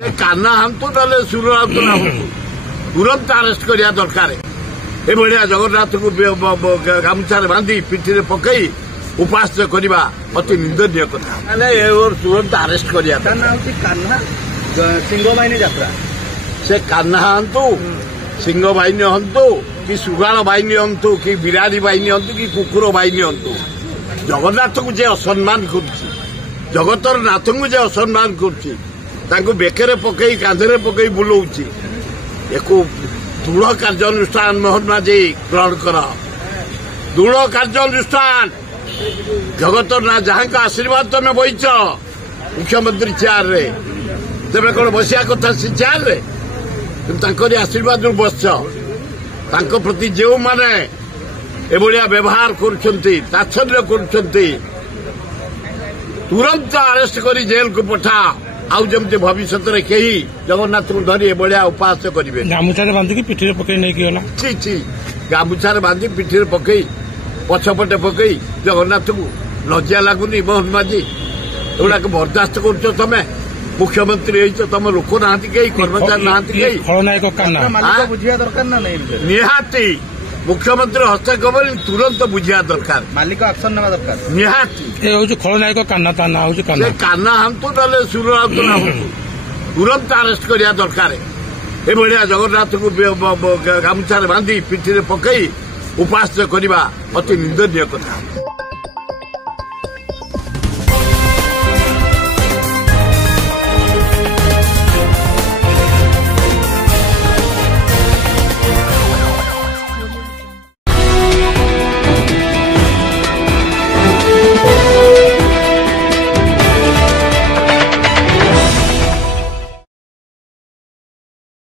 कान्हा हंतु ना सुर राउत ना तुरंत अरेस्ट करिया दरकार एभलिया जगन्नाथ को गामुछा बांधी पिठी पकई उपास करवा अति निंदनीय कथा तुरंत अरेस्ट करिया कान्हा सिंह बाहिनी यात्रा से कान्हा हंतु सिंह बाहिनी हंतु कि सुगाल बाहिनी हंतु कि बिराड़ी बाहिनी हंतु कि कुकुर बाहिनी हंतु जगन्नाथ को जे असम्मान करुछि जगतर नाथ को जे असम्मान करुछि तांको बेकेरे पकई कांधरे पकई बुलाऊछि एको दृढ़ कार्यानुष्ठान मोहन माझी ग्रहण कर दृढ़ कार्यानुष्ठान जगतर ना जहां का आशीर्वाद तुम बहीच मुख्यमंत्री चेयर रे तेरे कौन बसिया कथा से चेयर रे तुम आशीर्वाद बस प्रति जो माने एभलिया व्यवहार करुछंती तुरंत अरेस्ट करी जेल को पठा आउ जमती भविष्य में कहीं जगन्नाथ को धरी एभलिया उपहास करेंगे गामुछा बांधिकी पिठी पकई नहीं गला ची गामुछा बांधी पिठी पकई पछपटे पकई जगन्नाथ को लज्जा लगुनि मोहन माझी एगुड़ा बर्दास्त कर तमें मुख्यमंत्री तुम लोक ना कहीं कर्मचारी ना कहीं खलनायक बुझा दरकार ना नहीं निहाती मुख्यमंत्री हस्तक्षेप तुरंत बुझा दरकार मालिक एक्शन ना दरकार निहाती खलनायक कान्हा ता ना कान्हा हंतु ना सुर राउत ना तुरंत अरेस्ट करिया दरकार एभलिया जगन्नाथ को गामुछा बांधी पिठी पकई उपास करवा अति निंदनीय कथा।